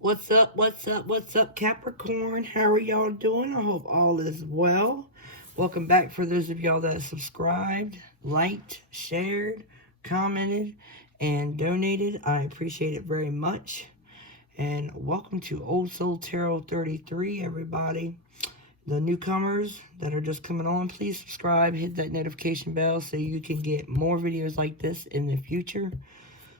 What's up? What's up? What's up, Capricorn? How are y'all doing? I hope all is well. Welcome back for those of y'all that subscribed, liked, shared, commented, and donated. I appreciate it very much. And welcome to Old Soul Tarot 33, everybody. The newcomers that are just coming on, please subscribe, hit that notification bell so you can get more videos like this in the future.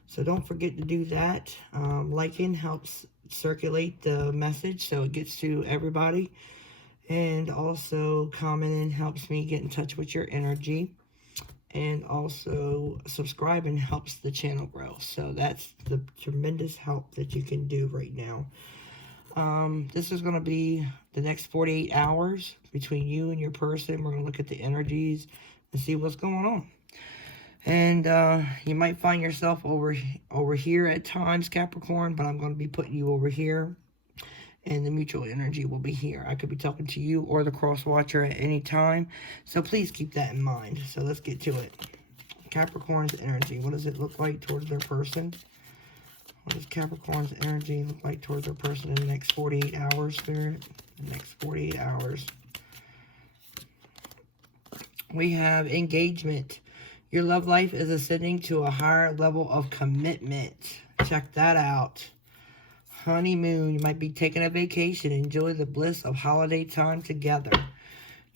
So don't forget to do that. Liking helps circulate the message so it gets to everybody. And also commenting helps me get in touch with your energy. And also subscribing helps the channel grow. So that's the tremendous help that you can do right now. This is going to be the next 48 hours between you and your person. We're going to look at the energies and see what's going on. And you might find yourself over here at times, Capricorn, but I'm going to be putting you over here. And the mutual energy will be here. I could be talking to you or the cross watcher at any time. So please keep that in mind. So let's get to it. Capricorn's energy. What does it look like towards their person? What does Capricorn's energy look like towards their person in the next 48 hours, Spirit? The next 48 hours. We have engagement. Your love life is ascending to a higher level of commitment. Check that out. Honeymoon. You might be taking a vacation. Enjoy the bliss of holiday time together.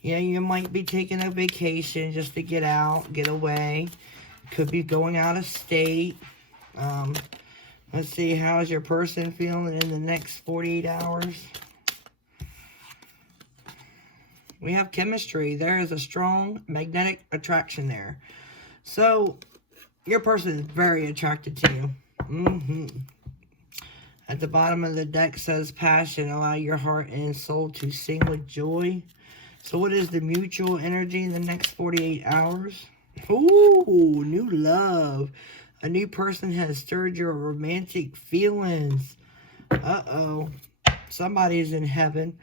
Yeah, you might be taking a vacation just to get out, get away. Could be going out of state. Let's see, how's your person feeling in the next 48 hours? We have chemistry. There is a strong magnetic attraction there. So, your person is very attracted to you. At the bottom of the deck says passion. Allow your heart and soul to sing with joy. So, what is the mutual energy in the next 48 hours? Ooh, new love. A new person has stirred your romantic feelings. Uh-oh. Somebody's in heaven.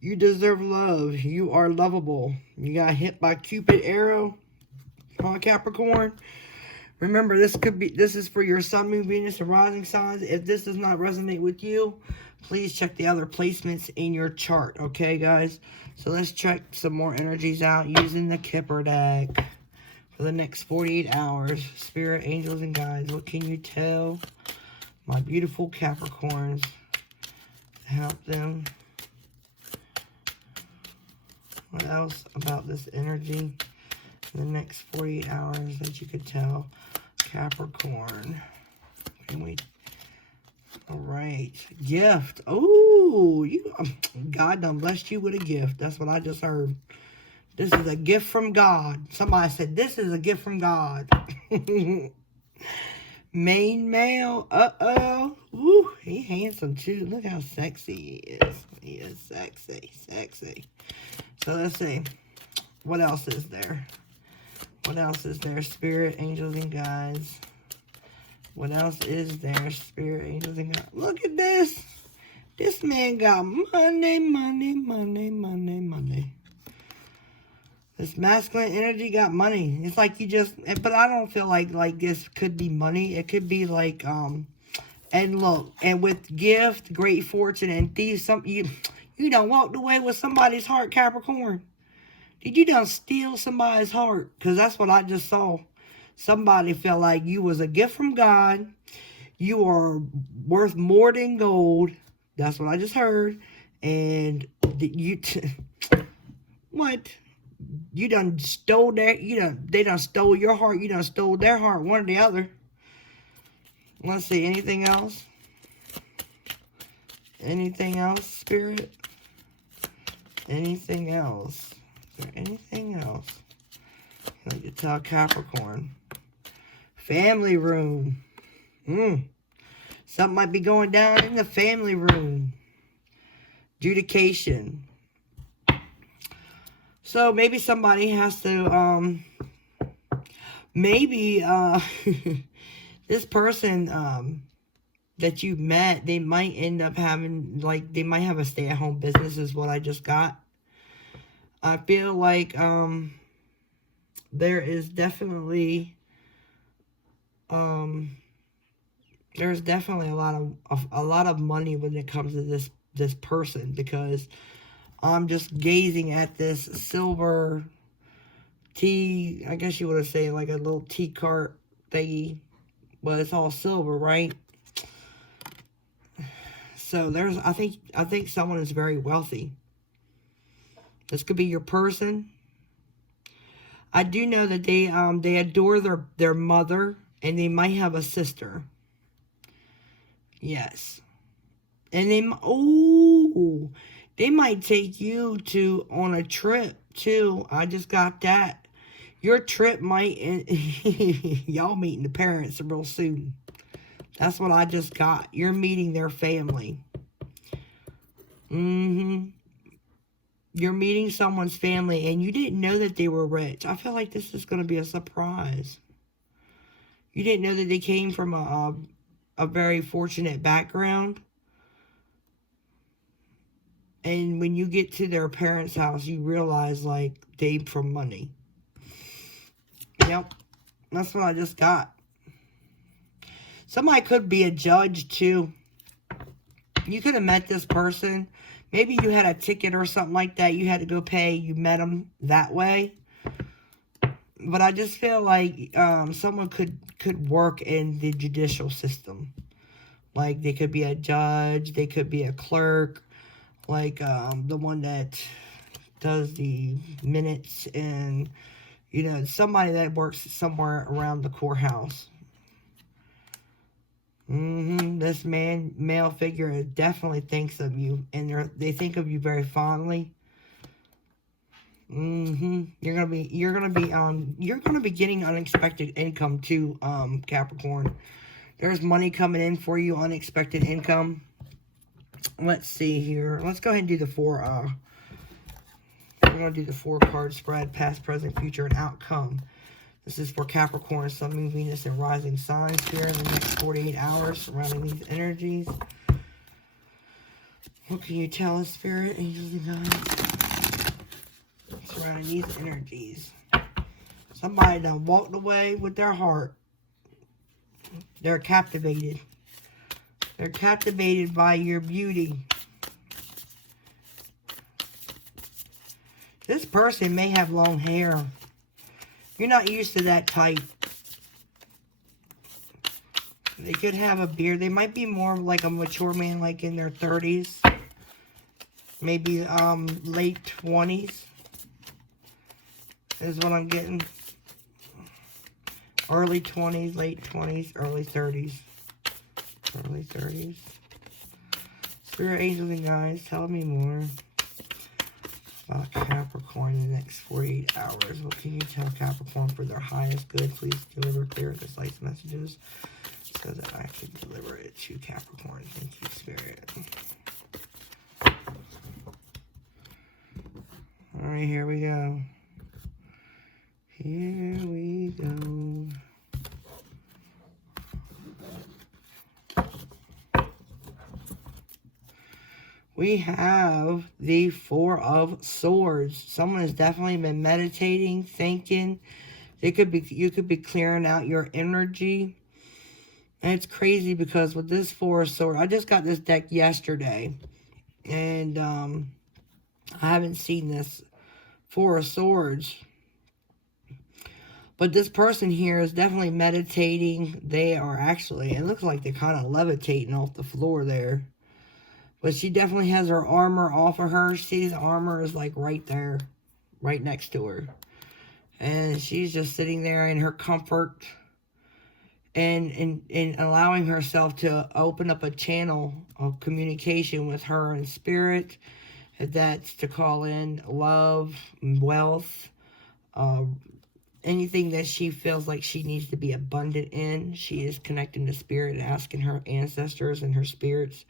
You deserve love. You are lovable. You got hit by Cupid arrow. Huh, Capricorn? Remember, this is for your Sun, Moon, Venus, and rising signs. If this does not resonate with you, please check the other placements in your chart, okay, guys? So let's check some more energies out using the Kipper deck for the next 48 hours. Spirit, angels, and guides, what can you tell my beautiful Capricorns to help them? What else about this energy in the next 48 hours that you could tell Capricorn? Can we? All right, gift. Oh, God done blessed you with a gift. That's what I just heard. This is a gift from God. Somebody said this is a gift from God. Main male. Uh-oh. Woo, he handsome too. Look how sexy he is. He is sexy, sexy. So let's see. What else is there? What else is there? Spirit, angels, and guides. What else is there? Spirit, angels, and guides. Look at this. This man got money, money, money, money, money. This masculine energy got money. It's like you just, but I don't feel like this could be money. It could be like, and look, and with gift, great fortune, and thieves, you done walked away with somebody's heart, Capricorn. Did you done steal somebody's heart? Because that's what I just saw. Somebody felt like you was a gift from God. You are worth more than gold. That's what I just heard. And what? You done stole they done stole your heart. You done stole their heart, one or the other. Let's see, anything else? Anything else, Spirit? Anything else? Is there anything else? Like to tell Capricorn. Family room. Something might be going down in the family room. Adjudication. So maybe somebody has to, maybe, this person, that you met, they might end up having, like, they might have a stay-at-home business is what I just got. I feel like, there is definitely, There's definitely a lot of money when it comes to this person, because I'm just gazing at this silver tea, I guess you would say like a little tea cart thingy, but it's all silver, right? So there's, I think someone is very wealthy. This could be your person. I do know that they adore their mother, and they might have a sister. Yes. And they might take you on a trip too. I just got that. Your trip might y'all meeting the parents real soon. That's what I just got. You're meeting their family. You're meeting someone's family, and you didn't know that they were rich. I feel like this is going to be a surprise. You didn't know that they came from a very fortunate background. And when you get to their parents' house, you realize, like, they from money. Yep. That's what I just got. Somebody could be a judge, too. You could have met this person. Maybe you had a ticket or something like that. You had to go pay. You met them that way. But I just feel like someone could work in the judicial system. Like, they could be a judge. They could be a clerk. Like, the one that does the minutes, and, you know, somebody that works somewhere around the courthouse. This male figure definitely thinks of you, and they think of you very fondly. You're gonna be getting unexpected income too, Capricorn. There's money coming in for you, unexpected income. Let's see here. Let's go ahead and do the four. We're going to do the 4-card spread, past, present, future, and outcome. This is for Capricorn, Sun, Moon, Venus, and rising signs here in the next 48 hours surrounding these energies. What can you tell us, Spirit, angels, and guides surrounding these energies? Somebody done walked away with their heart. They're captivated. They're captivated by your beauty. This person may have long hair. You're not used to that type. They could have a beard. They might be more like a mature man, like in their 30s. Maybe late 20s. Is what I'm getting. Early 20s, late 20s, early 30s. Early 30s. Spirit, angels, and guides, tell me more about Capricorn in the next 48 hours. What can you tell Capricorn for their highest good? Please deliver clear, concise messages so that I can deliver it to Capricorn. Thank you, Spirit. Alright, here we go. Here we go. We have the 4 of Swords. Someone has definitely been meditating, thinking. You could be clearing out your energy. And it's crazy because with this 4 of Swords, I just got this deck yesterday. And I haven't seen this 4 of Swords. But this person here is definitely meditating. They are actually, it looks like they're kind of levitating off the floor there. But she definitely has her armor off of her. See, the armor is like right there. Right next to her. And she's just sitting there in her comfort. And allowing herself to open up a channel of communication with her and spirit. That's to call in love, wealth, anything that she feels like she needs to be abundant in. She is connecting to spirit and asking her ancestors and her spirits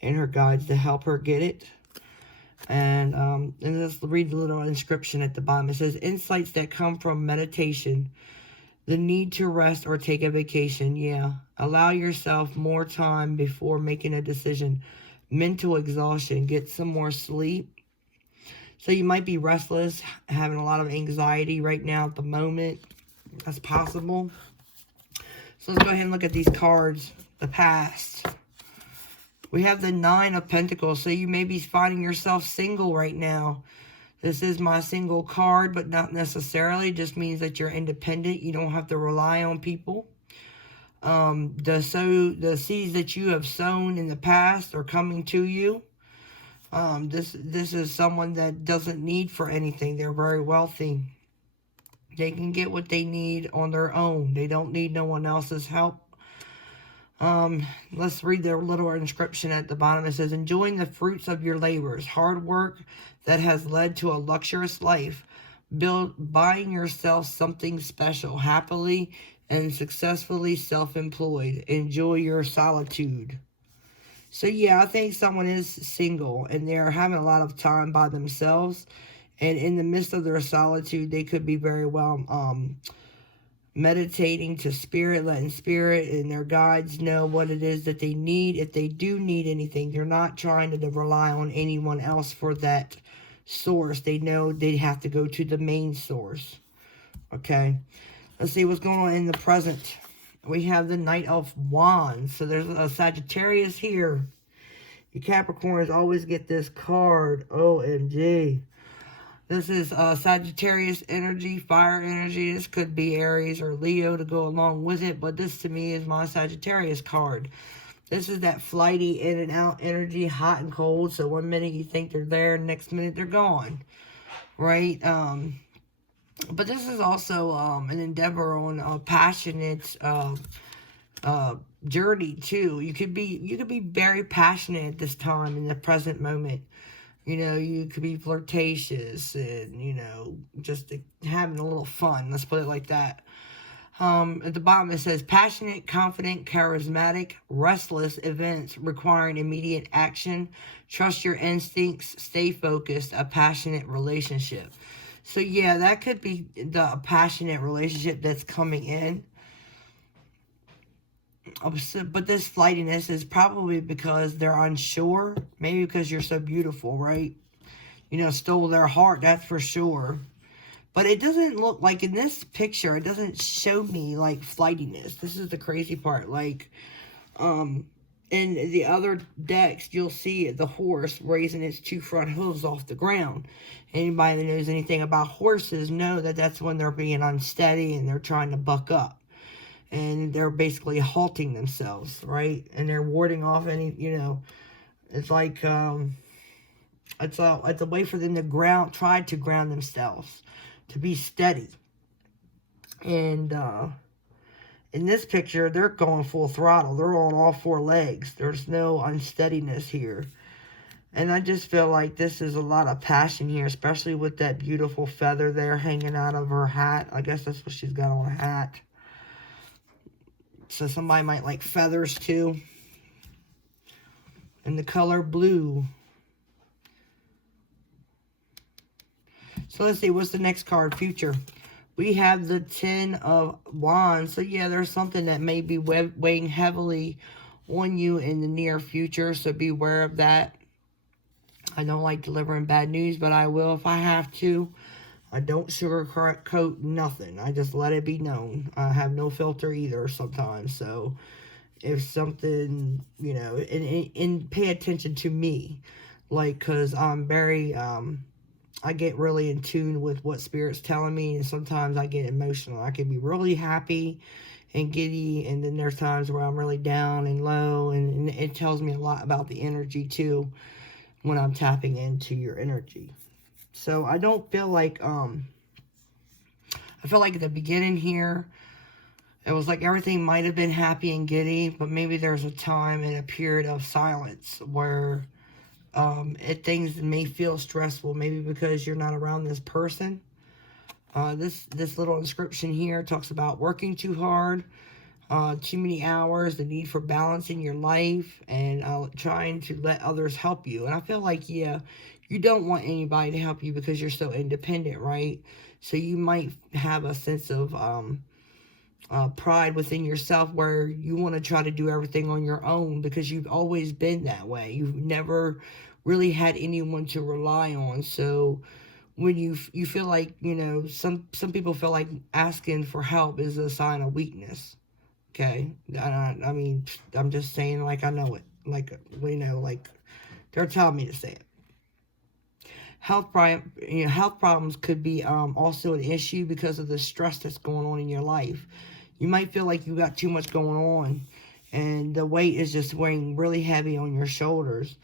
and her guides to help her get it. And let's read the little inscription at the bottom. It says, insights that come from meditation. The need to rest or take a vacation. Yeah. Allow yourself more time before making a decision. Mental exhaustion. Get some more sleep. So you might be restless, having a lot of anxiety right now at the moment. That's possible. So let's go ahead and look at these cards. the past. We have the 9 of Pentacles, so you may be finding yourself single right now. This is my single card, but not necessarily. It just means that you're independent. You don't have to rely on people. The seeds that you have sown in the past are coming to you. This is someone that doesn't need for anything. They're very wealthy. They can get what they need on their own. They don't need no one else's help. Let's read their little inscription at the bottom. It says, enjoying the fruits of your labors, hard work that has led to a luxurious life, buying yourself something special, happily and successfully self-employed. Enjoy your solitude. So yeah, I think someone is single and they're having a lot of time by themselves. And in the midst of their solitude, they could be very well, meditating to spirit, letting spirit and their guides know what it is that they need. If they do need anything, they're not trying to rely on anyone else for that source. They know they have to go to the main source. Okay, let's see what's going on in the present. We have the Knight of Wands. So there's a Sagittarius here. You Capricorns always get this card. OMG. This is Sagittarius energy, fire energy. This could be Aries or Leo to go along with it. But this to me is my Sagittarius card. This is that flighty in and out energy, hot and cold. So one minute you think they're there, next minute they're gone. Right? But this is also an endeavor on a passionate journey too. You could be very passionate at this time in the present moment. You know, you could be flirtatious and, you know, just having a little fun. Let's put it like that. At the bottom it says, passionate, confident, charismatic, restless events requiring immediate action. Trust your instincts. Stay focused. A passionate relationship. So, yeah, that could be the passionate relationship that's coming in. But this flightiness is probably because they're unsure. Maybe because you're so beautiful, right? You know, stole their heart, that's for sure. But it doesn't look like, in this picture, it doesn't show me, like, flightiness. This is the crazy part. Like, in the other decks, you'll see the horse raising its 2 front hooves off the ground. Anybody that knows anything about horses know that that's when they're being unsteady and they're trying to buck up. And they're basically halting themselves, right? And they're warding off any, you know, it's like, it's a way for them to try to ground themselves, to be steady. And, in this picture, they're going full throttle. They're on all 4 legs. There's no unsteadiness here. And I just feel like this is a lot of passion here, especially with that beautiful feather there hanging out of her hat. I guess that's what she's got on, a hat. So somebody might like feathers too. And the color blue. So let's see, what's the next card? Future. We have the 10 of Wands. So yeah, there's something that may be weighing heavily on you in the near future. So be aware of that. I don't like delivering bad news, but I will if I have to. I don't sugarcoat nothing. I just let it be known. I have no filter either sometimes. So if something, you know, and pay attention to me. Like, because I'm very, I get really in tune with what Spirit's telling me. And sometimes I get emotional. I can be really happy and giddy. And then there's times where I'm really down and low. And it tells me a lot about the energy too when I'm tapping into your energy. So I don't feel like, I feel like at the beginning here, it was like everything might have been happy and giddy, but maybe there's a time and a period of silence where things may feel stressful, maybe because you're not around this person. This little inscription here talks about working too hard, too many hours, the need for balance in your life, and trying to let others help you. And I feel like, yeah, you don't want anybody to help you because you're so independent, right? So you might have a sense of pride within yourself where you want to try to do everything on your own because you've always been that way. You've never really had anyone to rely on. So when you feel like, you know, some people feel like asking for help is a sign of weakness. Okay, I mean, I'm just saying like I know it. Like, you know, like they're telling me to say it. Health problems could be also an issue because of the stress that's going on in your life. You might feel like you got too much going on, and the weight is just weighing really heavy on your shoulders.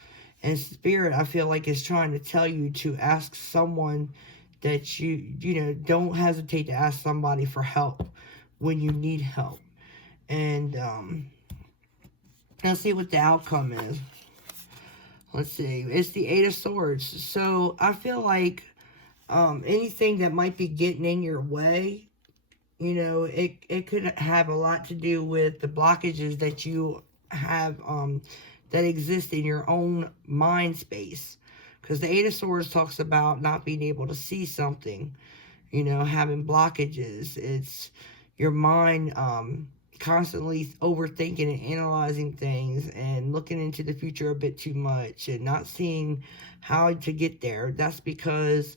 And Spirit, I feel like, is trying to tell you to ask someone that you know, don't hesitate to ask somebody for help when you need help. And let's see what the outcome is. Let's see. It's the Eight of Swords. So I feel like anything that might be getting in your way, you know, it could have a lot to do with the blockages that you have that exist in your own mind space. Because the Eight of Swords talks about not being able to see something, you know, having blockages. It's your mind constantly overthinking and analyzing things and looking into the future a bit too much and not seeing how to get there. That's because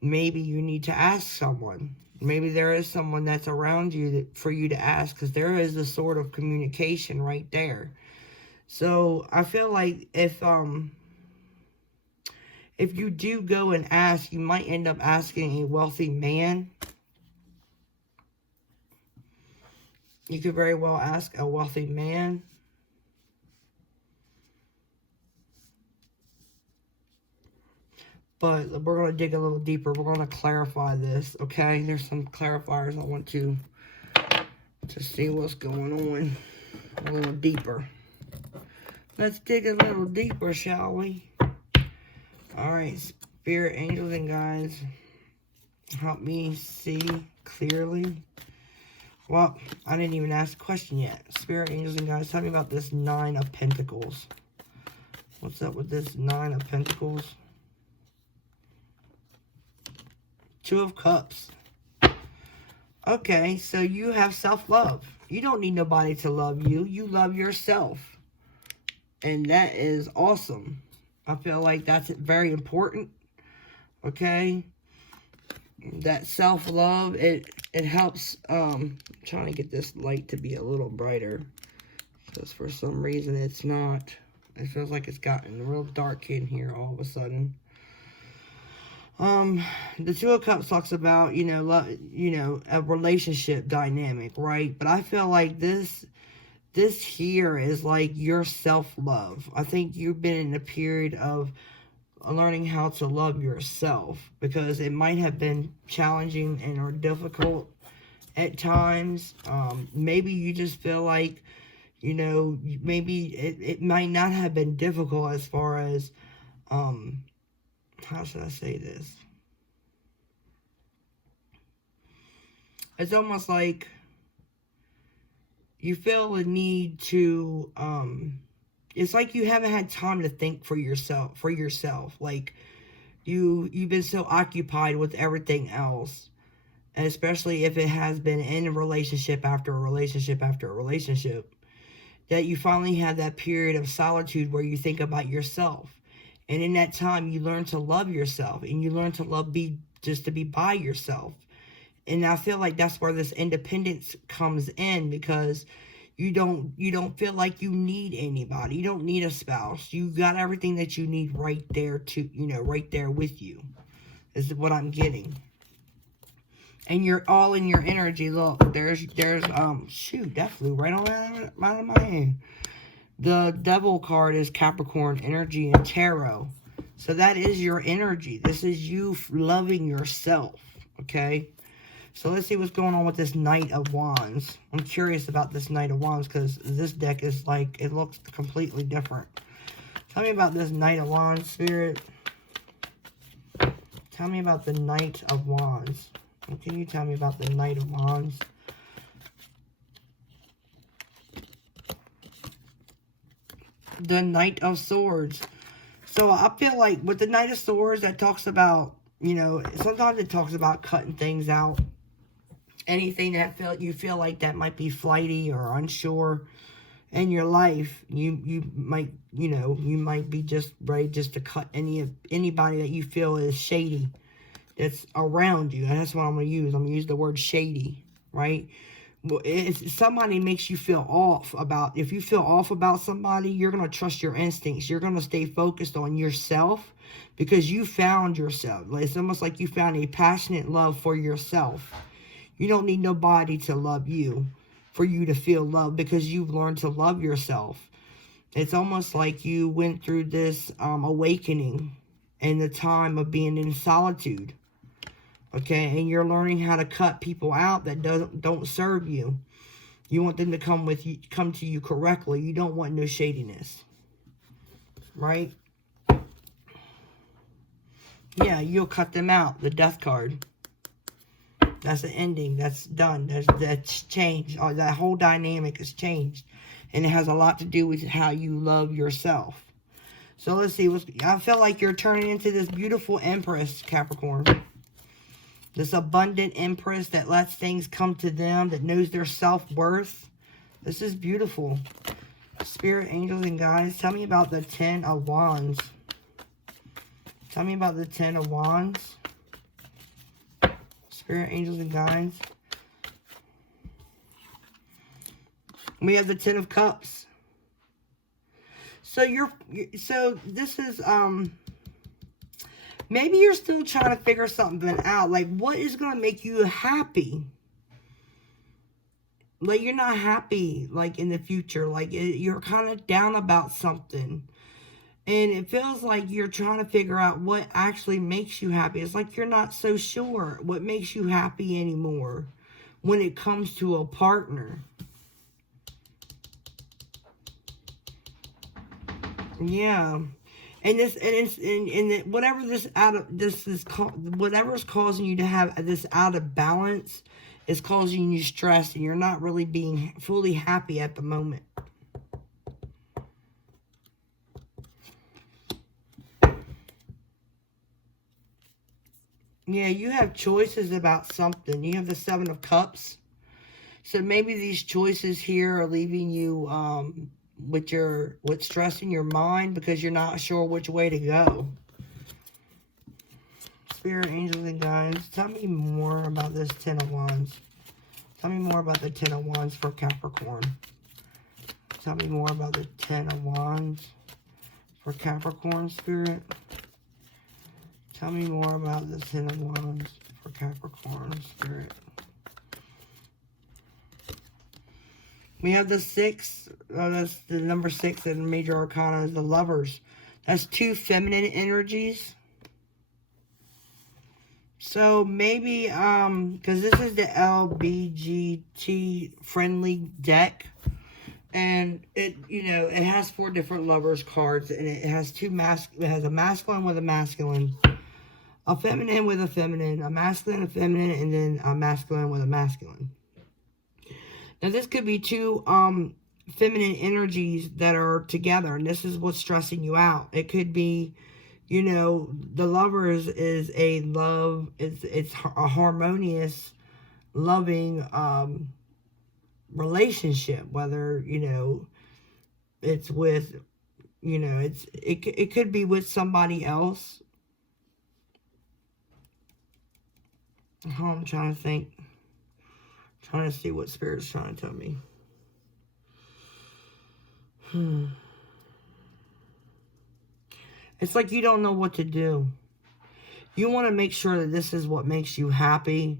maybe you need to ask someone. Maybe there is someone that's around you for you to ask, because there is a sort of communication right there. So I feel like if you do go and ask, you might end up asking a wealthy man. You could very well ask a wealthy man. But we're going to dig a little deeper. We're going to clarify this, okay? There's some clarifiers I want to see what's going on a little deeper. Let's dig a little deeper, shall we? All right, Spirit, angels, and guides, help me see clearly. Well, I didn't even ask a question yet. Spirit, angels, and guides, tell me about this Nine of Pentacles. What's up with this Nine of Pentacles? Two of Cups. Okay, so you have self-love. You don't need nobody to love you. You love yourself. And that is awesome. I feel like that's very important. Okay? That self-love, it helps. I'm trying to get this light to be a little brighter, because for some reason it's not. It feels like it's gotten real dark in here all of a sudden. The Two of Cups talks about, you know, a relationship dynamic, right? But I feel like this here is like your self-love. I think you've been in a period of learning how to love yourself, because it might have been challenging and or difficult at times. Maybe you just feel like, you know, maybe it might not have been difficult as far as, how should I say this? It's almost like you feel the need to, it's like you haven't had time to think for yourself. Like, you've been so occupied with everything else. And especially if it has been in a relationship after a relationship after a relationship, that you finally have that period of solitude where you think about yourself. And in that time, you learn to love yourself, and you learn to just to be by yourself. And I feel like that's where this independence comes in, because you don't feel like you need anybody. You don't need a spouse. You got everything that you need right there right there with you, is what I'm getting. And you're all in your energy. Look, there's shoot, that flew right on out of my hand. The Devil card is Capricorn energy and tarot. So that is your energy. This is you loving yourself, okay? So let's see what's going on with this Knight of Wands. I'm curious about this Knight of Wands, because this deck is like, it looks completely different. Tell me about this Knight of Wands, Spirit. Tell me about the Knight of Wands. What can you tell me about the Knight of Wands? The Knight of Swords. So I feel like with the Knight of Swords, that talks about, you know, sometimes it talks about cutting things out. Anything that you feel like that might be flighty or unsure in your life, you might be just ready just to cut anybody that you feel is shady that's around you. And that's what I'm going to use. I'm going to use the word shady, right? if somebody makes you feel off about, if you feel off about somebody, you're going to trust your instincts. You're going to stay focused on yourself because you found yourself. It's almost like you found a passionate love for yourself. You don't need nobody to love you for you to feel love because you've learned to love yourself. It's almost like you went through this awakening in the time of being in solitude. Okay, and you're learning how to cut people out that don't serve you. You want them to come to you correctly. You don't want no shadiness. Right? Yeah, you'll cut them out. The death card. That's an ending. That's done. That's changed. That whole dynamic has changed. And it has a lot to do with how you love yourself. So let's see. I feel like you're turning into this beautiful Empress, Capricorn. This abundant Empress that lets things come to them, that knows their self-worth. This is beautiful. Spirit, angels, and guides, tell me about the 10 of Wands. Tell me about the 10 of Wands. Spirit, angels, and guides. We have the 10 of Cups. So this is, maybe you're still trying to figure something out. Like, what is going to make you happy? Like, you're not happy, like, in the future. Like, you're kind of down about something. And it feels like you're trying to figure out what actually makes you happy. It's like you're not so sure what makes you happy anymore when it comes to a partner. Yeah. And whatever's causing you to have this out of balance is causing you stress, and you're not really being fully happy at the moment. Yeah, you have choices about something. You have the 7 of Cups. So maybe these choices here are leaving you with stress in your mind because you're not sure which way to go. Spirit, angels, and guides, tell me more about this 10 of Wands. Tell me more about the 10 of Wands for Capricorn. Tell me more about the 10 of Wands for Capricorn, Spirit. Tell me more about the 10 of Wands for Capricorn, Spirit. We have the 6. That's the number 6 in Major Arcana is the Lovers. That's 2 feminine energies. So maybe, because this is the LBGT friendly deck. And it, it has 4 different Lovers cards. And it has it has a masculine with a masculine. A feminine with a feminine. A masculine, a feminine, and then a masculine with a masculine. Now, this could be 2 feminine energies that are together, and this is what's stressing you out. It could be, the Lovers is it's a harmonious, loving relationship, whether, it's with, it could be with somebody else. Oh, I'm trying to think. Trying to see what Spirit's trying to tell me. It's like you don't know what to do. You want to make sure that this is what makes you happy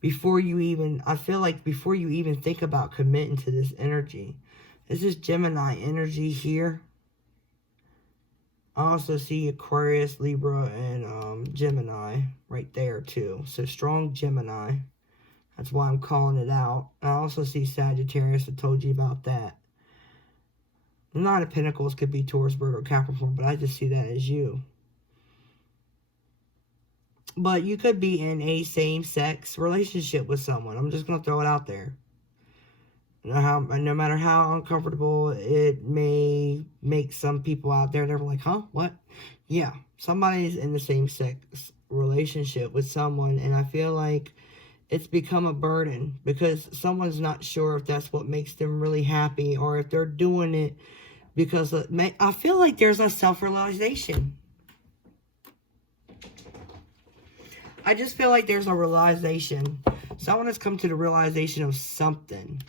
before you even, I feel like before you even think about committing to this energy. This is Gemini energy here. I also see Aquarius, Libra, and Gemini right there too. So strong Gemini. That's why I'm calling it out. I also see Sagittarius. I told you about that. 9 of Pentacles could be Taurus, Virgo, Capricorn, but I just see that as you. But you could be in a same-sex relationship with someone. I'm just going to throw it out there. No matter how uncomfortable it may make some people out there, they're like, huh? What? Yeah, somebody's in the same-sex relationship with someone, and I feel like it's become a burden because someone's not sure if that's what makes them really happy or if they're doing it because I feel like there's a self-realization. I just feel like there's a realization Someone has come to the realization of something.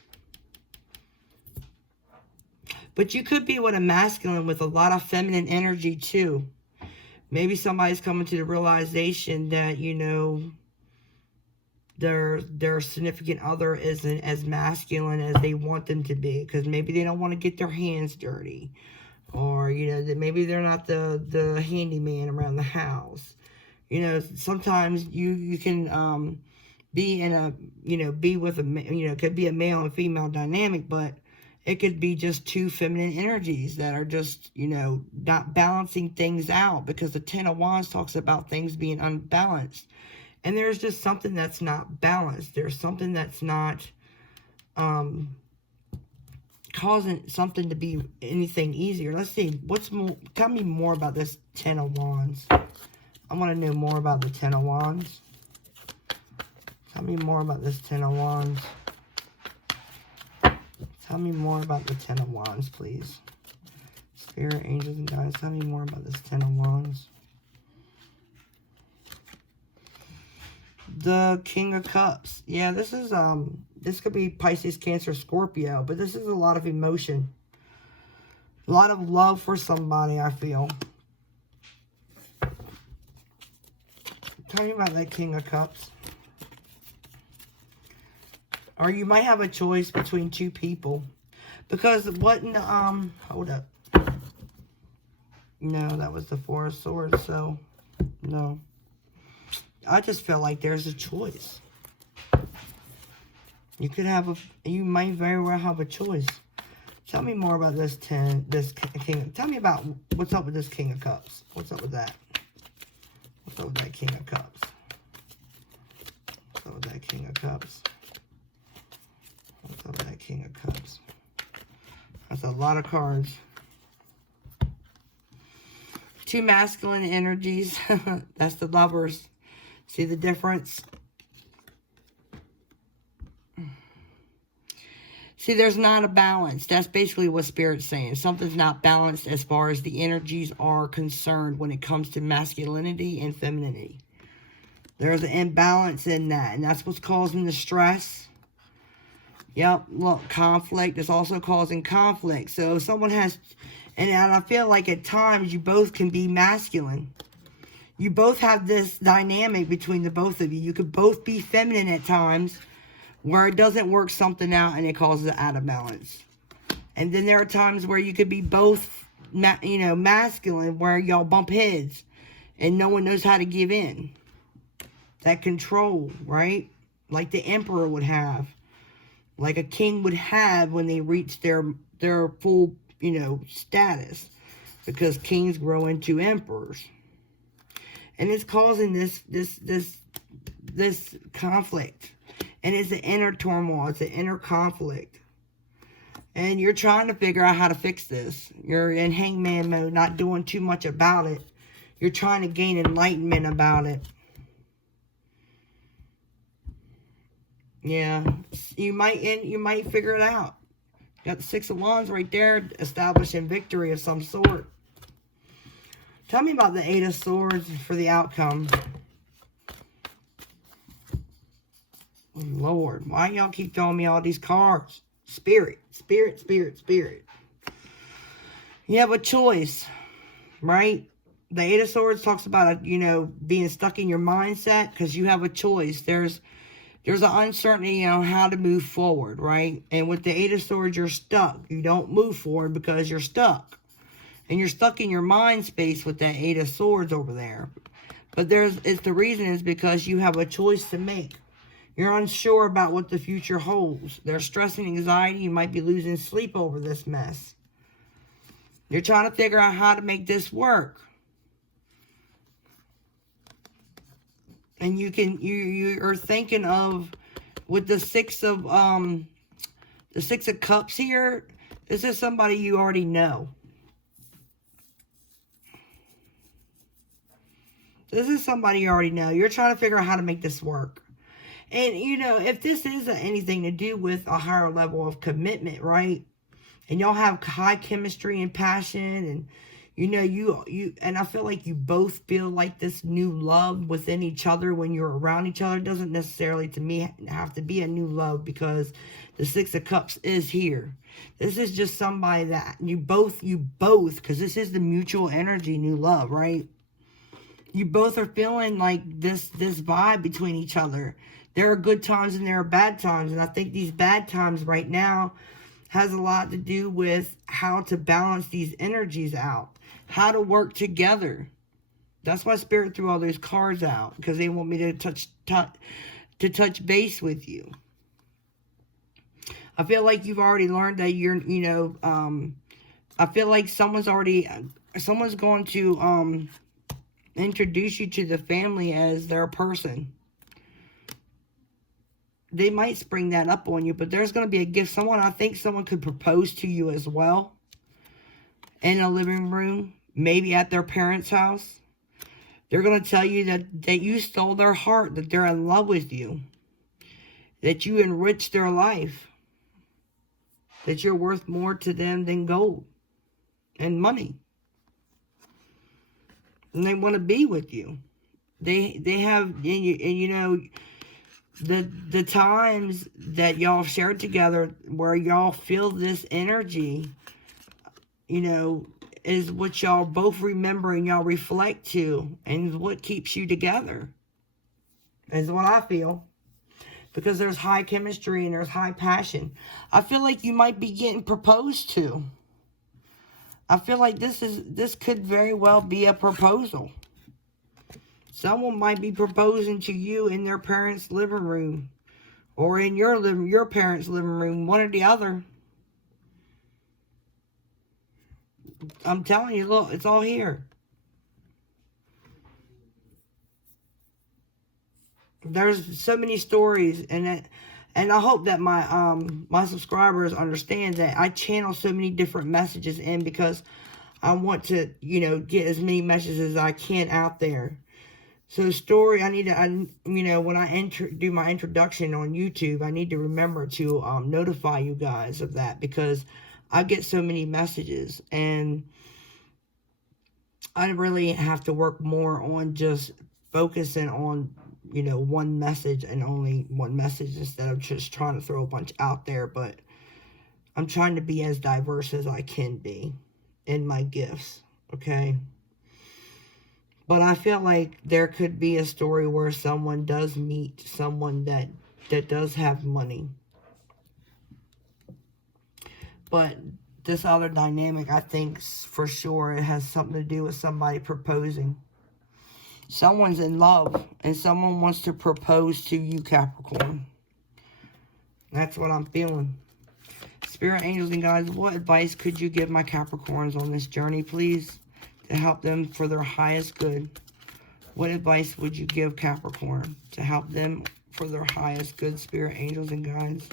But you could be with a masculine with a lot of feminine energy too. Maybe somebody's coming to the realization that, you know, their significant other isn't as masculine as they want them to be. Because maybe they don't want to get their hands dirty. Or, you know, that maybe they're not the handyman around the house. You know, sometimes you can be in a, you know, be with a, you know, it could be a male and female dynamic, but it could be just two feminine energies that are just, you know, not balancing things out, because the Ten of Wands talks about things being unbalanced. And there's just something that's not balanced. There's something that's not causing something to be anything easier. Let's see. What's more? Tell me more about this Ten of Wands. I want to know more about the Ten of Wands. Tell me more about this Ten of Wands. Tell me more about the Ten of Wands, please. Spirit, angels, and guides. Tell me more about this Ten of Wands. The King of Cups. Yeah, this is, this could be Pisces, Cancer, Scorpio. But this is a lot of emotion. A lot of love for somebody, I feel. Tell me about that King of Cups. Or you might have a choice between two people. Because what in the, hold up. No, that was the Four of Swords, so, no. I just feel like there's a choice. You could have a, you might very well have a choice. Tell me more about this King. Tell me about what's up with this King of Cups. What's up with that? What's up with that King of Cups? What's up with that King of Cups? What's up with that King of Cups? That's a lot of cards. Two masculine energies. That's the Lovers. See the difference? See, there's not a balance. That's basically what Spirit's saying. Something's not balanced as far as the energies are concerned when it comes to masculinity and femininity. There's an imbalance in that, and that's what's causing the stress. Yep, look, conflict is also causing conflict. So someone has, and I feel like at times you both can be masculine. You both have this dynamic between the both of you. You could both be feminine at times where it doesn't work something out and it causes it out of balance. And then there are times where you could be both, you know, masculine, where y'all bump heads and no one knows how to give in. That control, right? Like the emperor would have. Like a king would have when they reach their full, you know, status. Because kings grow into emperors. And it's causing this conflict. And it's an inner turmoil. It's an inner conflict. And you're trying to figure out how to fix this. You're in hangman mode, not doing too much about it. You're trying to gain enlightenment about it. Yeah, you might figure it out. Got the Six of Wands right there, establishing victory of some sort. Tell me about the Eight of Swords for the outcome. Lord, why y'all keep throwing me all these cards? Spirit, Spirit, Spirit, Spirit. You have a choice, right? The Eight of Swords talks about, you know, being stuck in your mindset because you have a choice. There's an uncertainty on how to move forward, right? And with the Eight of Swords, you're stuck. You don't move forward because you're stuck. And you're stuck in your mind space with that Eight of Swords over there. But the reason is because you have a choice to make. You're unsure about what the future holds. There's stress and anxiety. You might be losing sleep over this mess. You're trying to figure out how to make this work. And you're thinking of, with the Six of Cups here, this is somebody you already know. This is somebody you already know. You're trying to figure out how to make this work. And, you know, if this is anything to do with a higher level of commitment, right? And y'all have high chemistry and passion, and, You know, and I feel like you both feel like this new love within each other when you're around each other. It doesn't necessarily, to me, have to be a new love, because the Six of Cups is here. This is just somebody that you both, because this is the mutual energy, new love, right? You both are feeling like this vibe between each other. There are good times and there are bad times. And I think these bad times right now has a lot to do with how to balance these energies out. How to work together. That's why Spirit threw all those cards out, because they want me to touch base with you. I feel like you've already learned that you're, you know, I feel like someone's going to introduce you to the family as their person. They might spring that up on you, but there's going to be a gift. I think someone could propose to you as well in a living room, maybe at their parents' house. They're going to tell you that you stole their heart, that they're in love with you, that you enriched their life, that you're worth more to them than gold and money. And they want to be with you. They have, and you know, the times that y'all shared together where y'all feel this energy, you know, is what y'all both remember and y'all reflect to, and is what keeps you together, is what I feel. Because there's high chemistry and there's high passion. I feel like you might be getting proposed to. I feel like this could very well be a proposal. Someone might be proposing to you in their parents' living room, or in your parents' living room, one or the other. I'm telling you, look, it's all here. There's so many stories, and I hope that my subscribers understand that I channel so many different messages in, because I want to, you know, get as many messages as I can out there. So story, you know, when I do my introduction on YouTube, I need to remember to notify you guys of that, because I get so many messages, and I really have to work more on just focusing on, you know, one message and only one message, instead of just trying to throw a bunch out there. But I'm trying to be as diverse as I can be in my gifts, okay? But I feel like there could be a story where someone does meet someone that does have money. But this other dynamic, I think for sure it has something to do with somebody proposing. Someone's in love and someone wants to propose to you, Capricorn. That's what I'm feeling. Spirit, angels, and guides, what advice could you give my Capricorns on this journey, please, to help them for their highest good? What advice would you give Capricorn to help them for their highest good, Spirit, angels, and guides?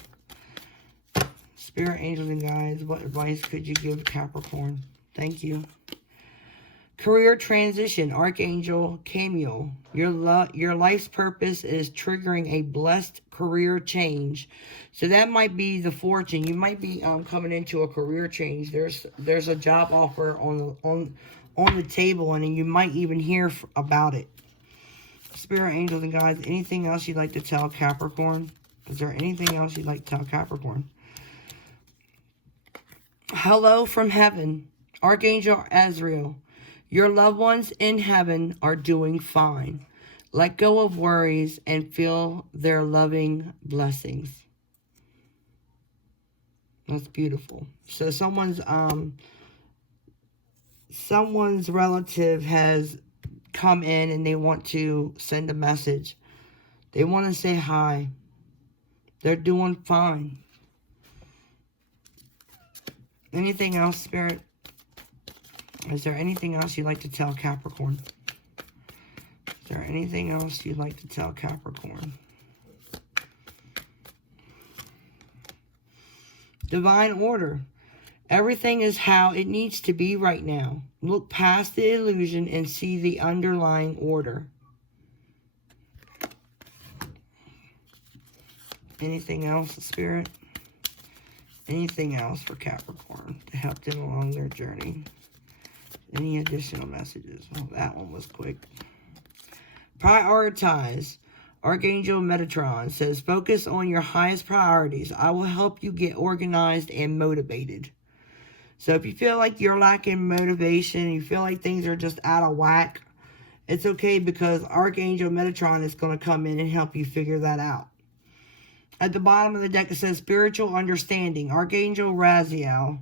Spirit, angels, and guides, what advice could you give Capricorn? Thank you. Career transition, Archangel Camille. Your life's purpose is triggering a blessed career change. So that might be the fortune. You might be coming into a career change. There's a job offer on the table, and you might even hear about it. Spirit, angels, and guides, anything else you'd like to tell Capricorn? Is there anything else you'd like to tell Capricorn? Hello from heaven, Archangel Azrael. Your loved ones in heaven are doing fine. Let go of worries and feel their loving blessings. That's beautiful. So someone's relative has come in and they want to send a message. They want to say hi. They're doing fine. Anything else, Spirit? Is there anything else you'd like to tell Capricorn? Is there anything else you'd like to tell Capricorn? Divine order. Everything is how it needs to be right now. Look past the illusion and see the underlying order. Anything else, Spirit? Anything else for Capricorn to help them along their journey? Any additional messages? Well, that one was quick. Prioritize. Archangel Metatron says, focus on your highest priorities. I will help you get organized and motivated. So if you feel like you're lacking motivation, you feel like things are just out of whack, it's okay, because Archangel Metatron is going to come in and help you figure that out. At the bottom of the deck, it says spiritual understanding. Archangel Raziel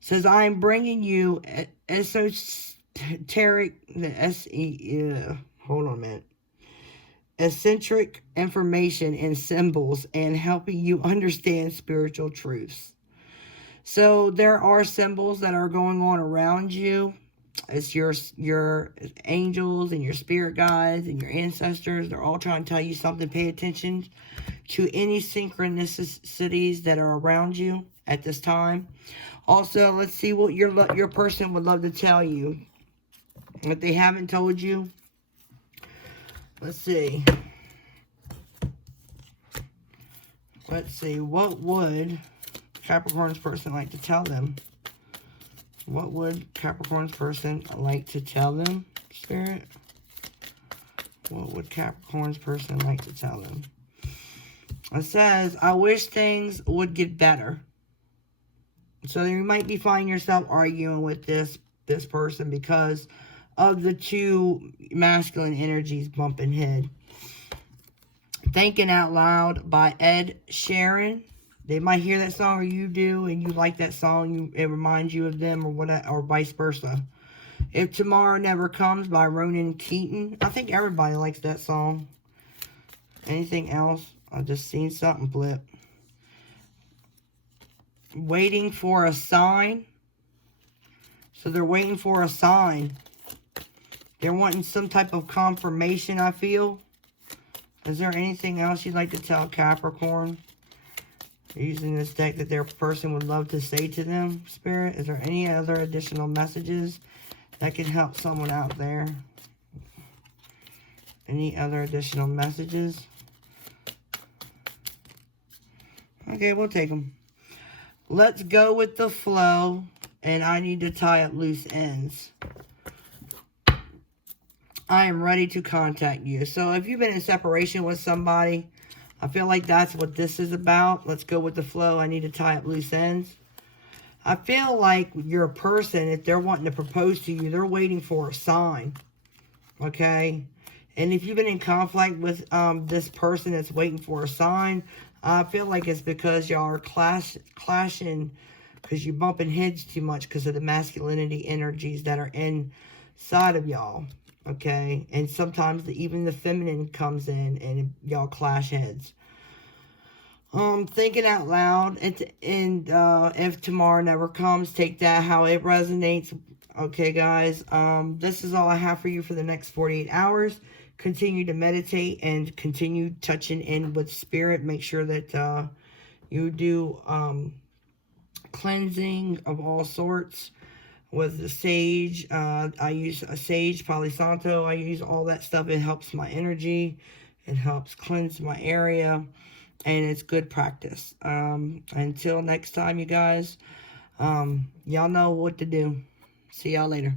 says, I am bringing you esoteric, hold on a minute. Eccentric information and symbols, and helping you understand spiritual truths. So there are symbols that are going on around you. It's your angels and your spirit guides and your ancestors. They're all trying to tell you something. Pay attention to any synchronicities that are around you at this time. Also, let's see what your person would love to tell you. If they haven't told you, let's see. Let's see. What would Capricorn's person like to tell them? What would Capricorn's person like to tell them, Spirit? What would Capricorn's person like to tell them? It says, I wish things would get better. So you might be finding yourself arguing with this person because of the two masculine energies bumping head. Thinking Out Loud by Ed Sheeran. They might hear that song, or you do, and you like that song. It reminds you of them, or vice versa. If Tomorrow Never Comes by Ronan Keaton. I think everybody likes that song. Anything else? I just seen something flip. Waiting for a sign. So they're waiting for a sign. They're wanting some type of confirmation, I feel. Is there anything else you'd like to tell Capricorn, using this deck, that their person would love to say to them, Spirit? Is there any other additional messages that can help someone out there? Any other additional messages? Okay, we'll take them. Let's go with the flow, and I need to tie up loose ends. I am ready to contact you. So if you've been in separation with somebody, I feel like that's what this is about. Let's go with the flow. I need to tie up loose ends. I feel like your person, if they're wanting to propose to you, they're waiting for a sign. Okay? And if you've been in conflict with this person that's waiting for a sign, I feel like it's because y'all are clashing, because you're bumping heads too much because of the masculinity energies that are inside of y'all. Okay? And sometimes even the feminine comes in and y'all clash heads. Thinking Out Loud, and If Tomorrow Never Comes, take that how it resonates. Okay, guys, this is all I have for you for the next 48 hours. Continue to meditate and continue touching in with spirit. Make sure that you do cleansing of all sorts with the sage. I use a sage, Palo Santo. I use all that stuff. It helps my energy. It helps cleanse my area. And it's good practice. Until next time, you guys, y'all know what to do. See y'all later.